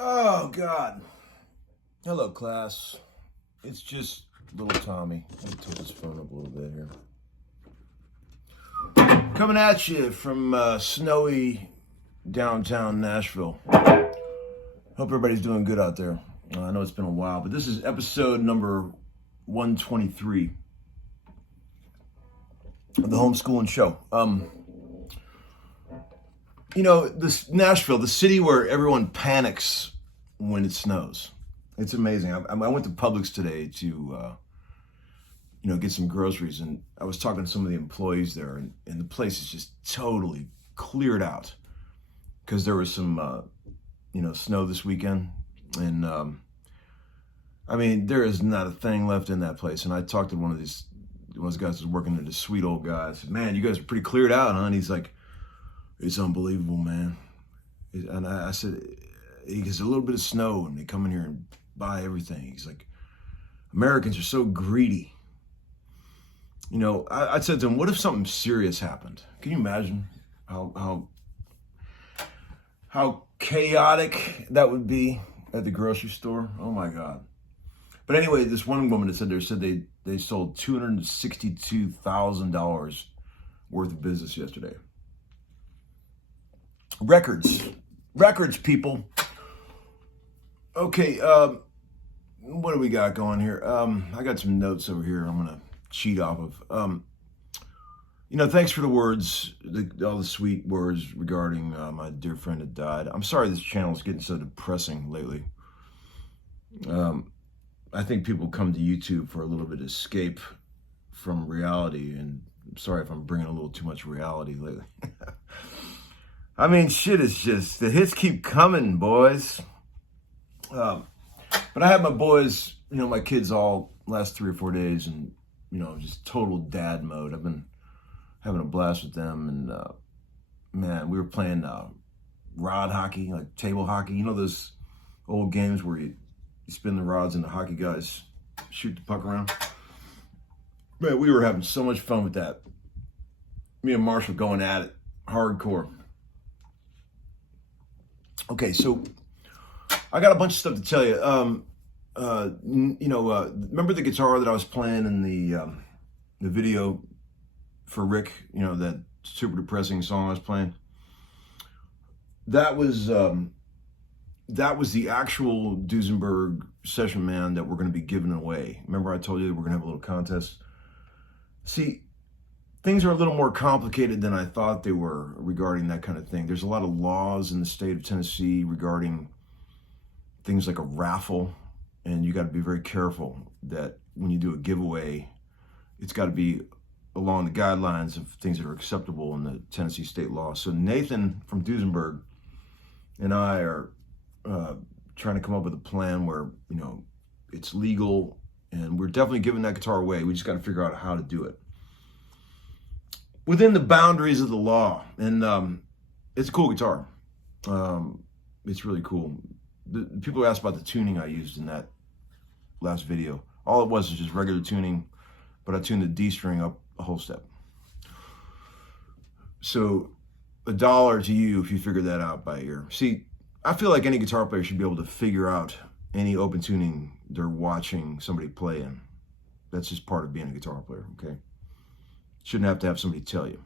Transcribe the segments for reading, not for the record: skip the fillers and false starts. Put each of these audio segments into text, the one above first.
Oh, God. Hello, class. It's just little Tommy. Let me tilt this phone up a little bit here. Coming at you from snowy downtown Nashville. Hope everybody's doing good out there. I know it's been a while, but this is episode number 123 of the Homeskoolin show. You know, this Nashville, the city where everyone panics when it snows. It's amazing. I went to Publix today to, get some groceries, and I was talking to some of the employees there, and the place is just totally cleared out because there was some, snow this weekend, and there is not a thing left in that place. And I talked to one of those guys who's working there, this sweet old guy. I said, "Man, you guys are pretty cleared out, huh?" And he's like, "It's unbelievable, man." And I said, "He gets a little bit of snow and they come in here and buy everything." He's like, "Americans are so greedy." I said to him, "What if something serious happened? Can you imagine how chaotic that would be at the grocery store? Oh my God." But anyway, this one woman that said they sold $262,000 worth of business yesterday. Records, people. Okay, what do we got going here? I got some notes over here I'm gonna cheat off of. Thanks for the words, all the sweet words regarding my dear friend that died. I'm sorry this channel is getting so depressing lately. I think people come to YouTube for a little bit of escape from reality, and I'm sorry if I'm bringing a little too much reality lately. Shit is just, the hits keep coming, boys. But I had my boys, my kids all last 3 or 4 days, and, just total dad mode. I've been having a blast with them, and, man, we were playing rod hockey, like table hockey. Those old games where you spin the rods and the hockey guys shoot the puck around? Man, we were having so much fun with that. Me and Marshall going at it, hardcore. Okay, so I got a bunch of stuff to tell you. Remember the guitar that I was playing in the video for Rick? That super depressing song I was playing. That was the actual Duesenberg Session Man that we're going to be giving away. Remember I told you that we're going to have a little contest? See, things are a little more complicated than I thought they were regarding that kind of thing. There's a lot of laws in the state of Tennessee regarding things like a raffle, and you got to be very careful that when you do a giveaway it's got to be along the guidelines of things that are acceptable in the Tennessee state law. So Nathan from Duesenberg and I are trying to come up with a plan where, you know, it's legal, and we're definitely giving that guitar away. We just got to figure out how to do it within the boundaries of the law. And it's a cool guitar. It's really cool. People asked about the tuning I used in that last video. All it was just regular tuning, but I tuned the D string up a whole step. So $1 to you if you figure that out by ear. See, I feel like any guitar player should be able to figure out any open tuning they're watching somebody play in. That's just part of being a guitar player, okay? Shouldn't have to have somebody tell you.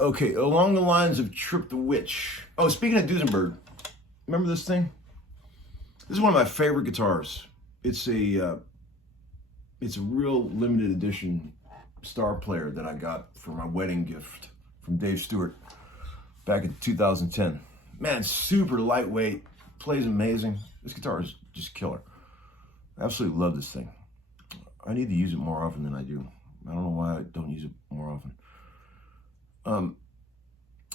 Okay, along the lines of Trip the Witch. Oh, speaking of Duesenberg, remember this thing? This is one of my favorite guitars. It's a real limited edition star player that I got for my wedding gift from Dave Stewart back in 2010. Man, super lightweight, plays amazing. This guitar is just killer. I absolutely love this thing. I need to use it more often than I do. I don't know why I don't use it more often.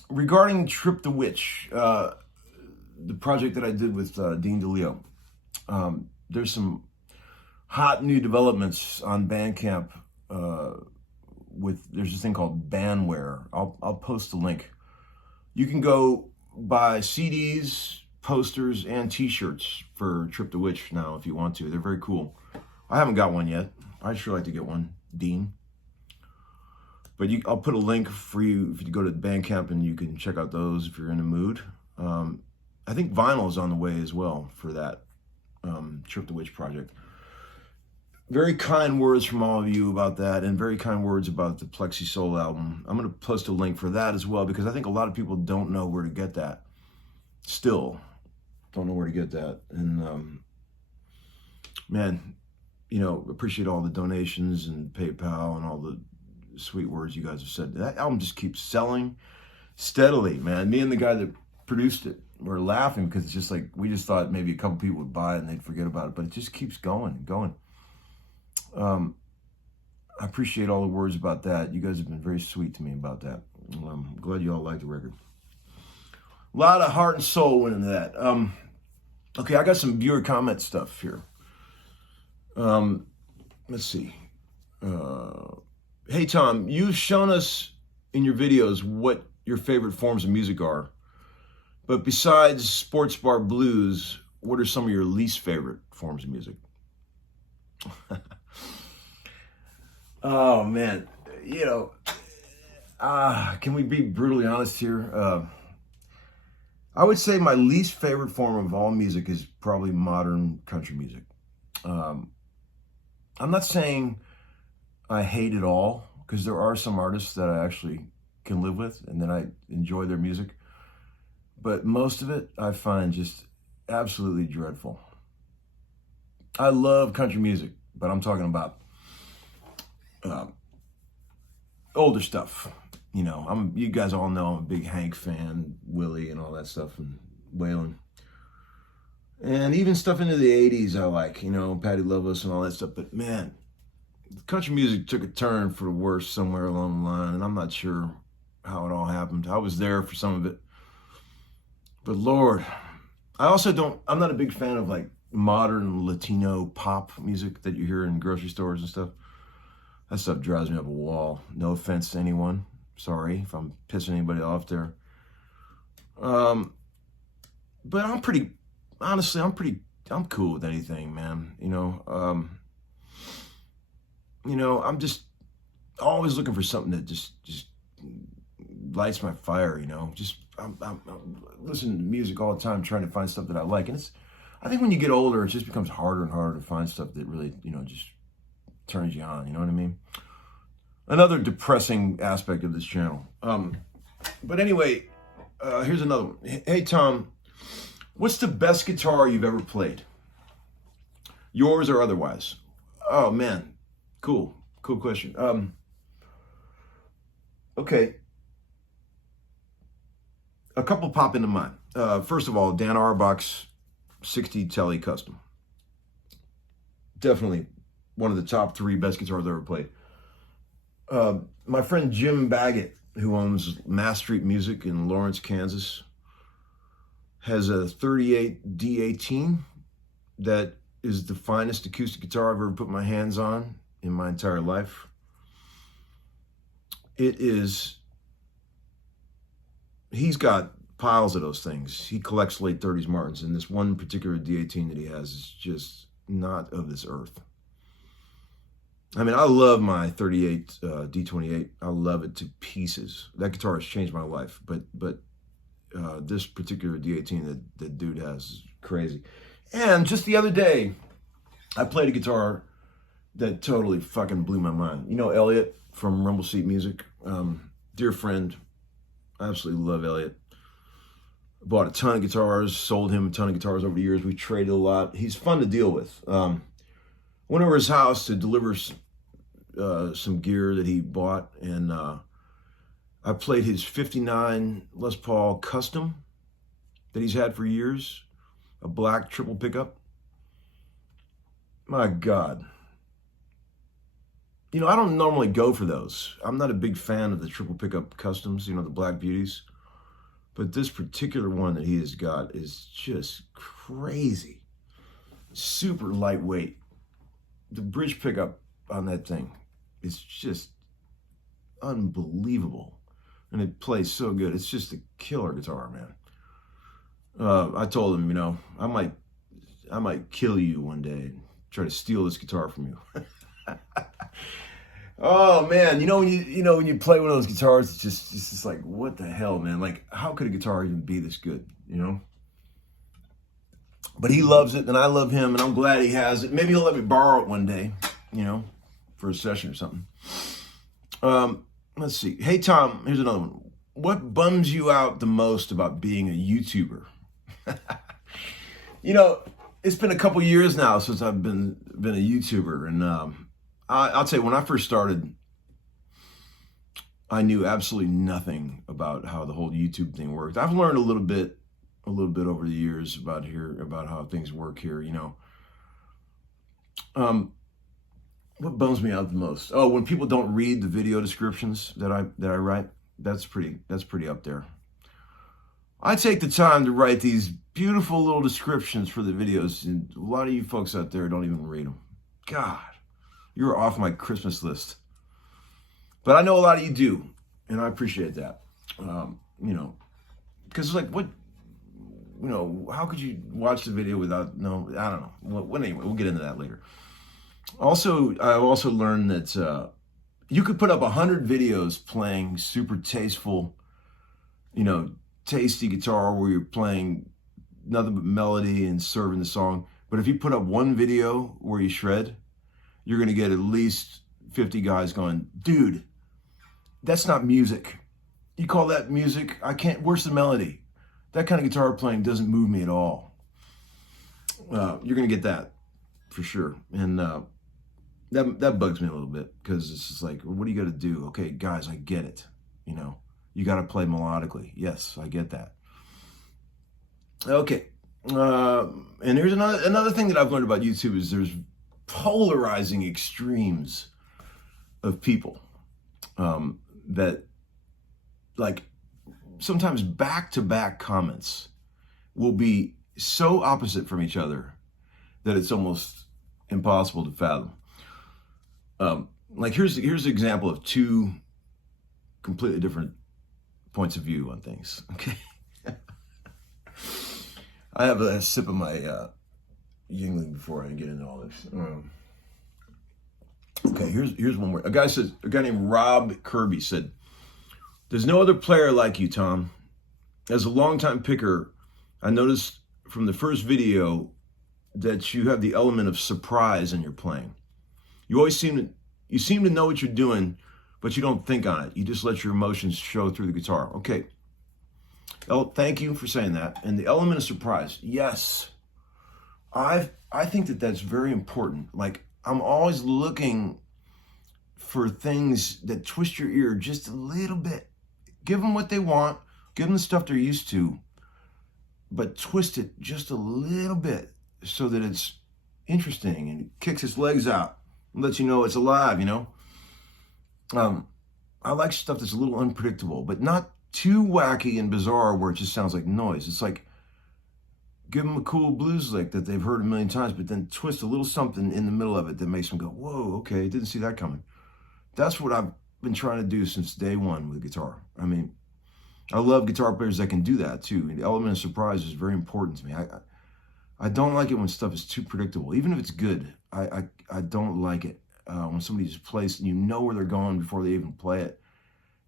Regarding Trip the Witch, the project that I did with Dean DeLeo, there's some hot new developments on Bandcamp. There's this thing called Bandware. I'll post the link. You can go buy CDs, posters, and T-shirts for Trip the Witch now if you want to. They're very cool. I haven't got one yet. I'd sure like to get one, Dean. But I'll put a link for you if you go to Bandcamp, and you can check out those if you're in the mood. I think vinyl is on the way as well for that Trip the Witch project. Very kind words from all of you about that, and very kind words about the Plexi Soul album. I'm going to post a link for that as well, because I think a lot of people don't know where to get that. Still don't know where to get that. And man, you know, appreciate all the donations and PayPal and all the sweet words you guys have said. That album just keeps selling steadily, man. Me and the guy that produced it were laughing because it's just like, we just thought maybe a couple people would buy it and they'd forget about it, but it just keeps going and going. I appreciate all the words about that. You guys have been very sweet to me about that. I'm glad you all like the record. A lot of heart and soul went into that. Okay, I got some viewer comment stuff here. Let's see. Hey Tom, you've shown us in your videos what your favorite forms of music are, but besides sports bar blues, what are some of your least favorite forms of music? Oh man, you know, can we be brutally honest here? I would say my least favorite form of all music is probably modern country music. I'm not saying I hate it all, because there are some artists that I actually can live with and that I enjoy their music. But most of it I find just absolutely dreadful. I love country music, but I'm talking about older stuff. You know, you guys all know I'm a big Hank fan, Willie and all that stuff, and Waylon. And even stuff into the 80s I like, you know, Patty Loveless and all that stuff. But man, country music took a turn for the worse somewhere along the line, and I'm not sure how it all happened. I was there for some of it. But Lord, I'm not a big fan of like modern Latino pop music that you hear in grocery stores and stuff. That stuff drives me up a wall. No offense to anyone. Sorry if I'm pissing anybody off there. But I'm cool with anything, man. You know, I'm just always looking for something that just lights my fire, you know. I'm listening to music all the time, trying to find stuff that I like. And I think when you get older, it just becomes harder and harder to find stuff that really, you know, just turns you on, you know what I mean? Another depressing aspect of this channel. But anyway, here's another one. Hey, Tom, what's the best guitar you've ever played? Yours or otherwise? Oh, man. Cool question. Okay. A couple pop into mind. First of all, Dan Auerbach's 60 Tele Custom. definitely one of the top 3 best guitars I ever played. My friend Jim Baggett, who owns Mass Street Music in Lawrence, Kansas, has a 38 D18 that is the finest acoustic guitar I've ever put my hands on in my entire life. He's got piles of those things. He collects late 30s Martins, and this one particular D18 that he has is just not of this earth. I mean, I love my 38 D28. I love it to pieces. That guitar has changed my life, but this particular D18 that dude has is crazy. And just the other day, I played a guitar that totally fucking blew my mind. You know Elliot from Rumble Seat Music? Dear friend. I absolutely love Elliot. Bought a ton of guitars, sold him a ton of guitars over the years. We traded a lot. He's fun to deal with. Went over his house to deliver some gear that he bought, and I played his 59 Les Paul Custom that he's had for years, a black triple pickup. My God. You know, I don't normally go for those. I'm not a big fan of the triple pickup customs, you know, the Black Beauties. But this particular one that he has got is just crazy. Super lightweight. The bridge pickup on that thing is just unbelievable. And it plays so good. It's just a killer guitar, man. I told him, you know, I might kill you one day and try to steal this guitar from you. Oh man, when you play one of those guitars, it's just like, what the hell, man? Like, how could a guitar even be this good, you know? But he loves it, and I love him, and I'm glad he has it. Maybe he'll let me borrow it one day, you know, for a session or something. Let's see. Hey Tom, here's another one. What bums you out the most about being a YouTuber? You know, it's been a couple years now since I've been a YouTuber, and I'll tell you, when I first started, I knew absolutely nothing about how the whole YouTube thing worked. I've learned a little bit over the years about how things work here, you know. What bums me out the most? Oh, when people don't read the video descriptions that I write, that's pretty up there. I take the time to write these beautiful little descriptions for the videos, and a lot of you folks out there don't even read them. God. You're off my Christmas list. But I know a lot of you do, and I appreciate that. You know, because it's like, what, you know, how could you watch the video without, no, I don't know. Well, anyway, we'll get into that later. Also, I've also learned that you could put up 100 videos playing super tasteful, you know, tasty guitar where you're playing nothing but melody and serving the song. But if you put up one video where you shred, you're going to get at least 50 guys going, dude, that's not music. You call that music? I can't, where's the melody? That kind of guitar playing doesn't move me at all. You're going to get that for sure. And that bugs me a little bit, because it's just like, what do you got to do? Okay, guys, I get it. You know, you got to play melodically. Yes, I get that. Okay. And here's another thing that I've learned about YouTube is there's polarizing extremes of people that, like, sometimes back-to-back comments will be so opposite from each other that it's almost impossible to fathom. Like, here's an example of 2 completely different points of view on things. Okay. I have a sip of my Yingling before I get into all this. Okay, here's one more. A guy named Rob Kirby said, "There's no other player like you, Tom. As a longtime picker, I noticed from the first video that you have the element of surprise in your playing. You seem to know what you're doing, but you don't think on it. You just let your emotions show through the guitar." Okay. Well, thank you for saying that. And the element of surprise, yes. I think that that's very important. Like, I'm always looking for things that twist your ear just a little bit. Give them what they want. Give them the stuff they're used to. But twist it just a little bit so that it's interesting, and it kicks its legs out and lets you know it's alive, you know. I like stuff that's a little unpredictable, but not too wacky and bizarre where it just sounds like noise. It's like, give them a cool blues lick that they've heard a million times, but then twist a little something in the middle of it that makes them go, whoa, okay, didn't see that coming. That's what I've been trying to do since day one with guitar. I mean, I love guitar players that can do that too. The element of surprise is very important to me. I don't like it when stuff is too predictable. Even if it's good, I don't like it. When somebody just plays, you know where they're going before they even play it.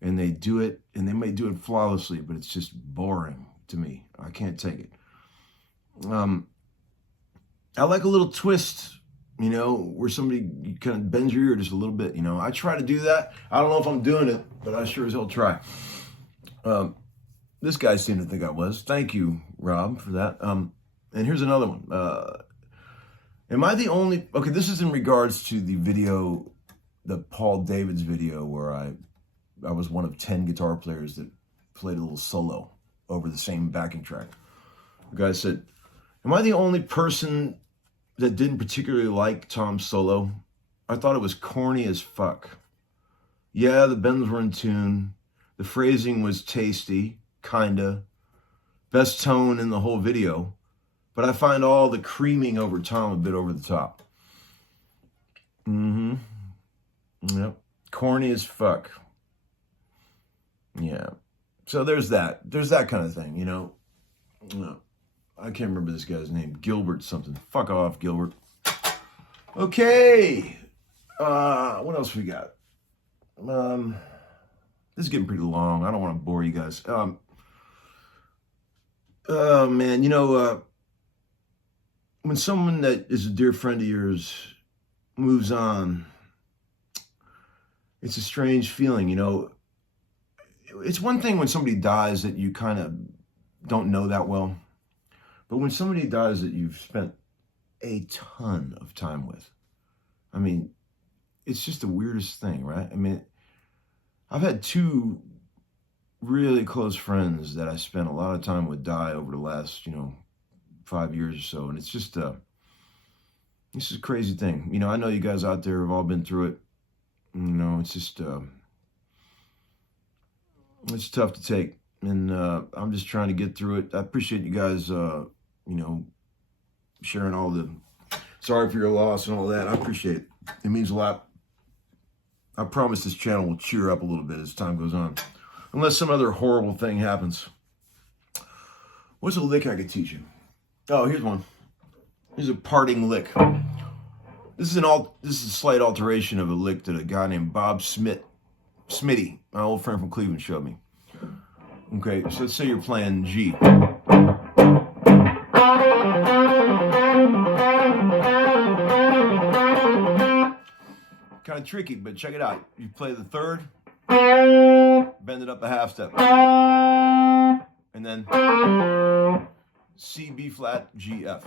And they do it, and they may do it flawlessly, but it's just boring to me. I can't take it. I like a little twist, you know, where somebody kind of bends your ear just a little bit, you know. I try to do that. I don't know if I'm doing it, but I sure as hell try. This guy seemed to think I was. Thank you, Rob, for that. And here's another one. Am I the only... Okay, this is in regards to the video, the Paul David's video, where I was one of 10 guitar players that played a little solo over the same backing track. The guy said, am I the only person that didn't particularly like Tom's solo? I thought it was corny as fuck. Yeah, the bends were in tune. The phrasing was tasty, kinda. Best tone in the whole video. But I find all the creaming over Tom a bit over the top. Yep. Corny as fuck. Yeah. So there's that. There's that kind of thing, you know. I can't remember this guy's name. Gilbert something. Fuck off, Gilbert. Okay. What else we got? This is getting pretty long. I don't want to bore you guys. Oh, man, you know, when someone that is a dear friend of yours moves on, it's a strange feeling, you know. It's one thing when somebody dies that you kind of don't know that well. But when somebody dies that you've spent a ton of time with, I mean, it's just the weirdest thing, right? I mean, I've had two really close friends that I spent a lot of time with die over the last, 5 years or so. And it's just, this is a crazy thing. You know, I know you guys out there have all been through it. You know, it's just, it's tough to take. And I'm just trying to get through it. I appreciate you guys, sharing all the sorry for your loss and all that. I appreciate it. It means a lot. I promise this channel will cheer up a little bit as time goes on. Unless some other horrible thing happens. What's a lick I could teach you? Oh, here's one. Here's a parting lick. This is a slight alteration of a lick that a guy named Bob Smitty, my old friend from Cleveland, showed me. Okay, so let's say you're playing G. Kind of tricky, but check it out. You play the third, bend it up a half step, and then C, B flat, G, F.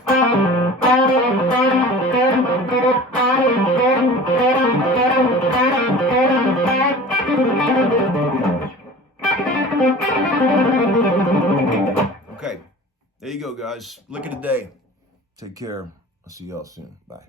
Okay, there you go, guys. Lick of the day. Take care. I'll see y'all soon. Bye.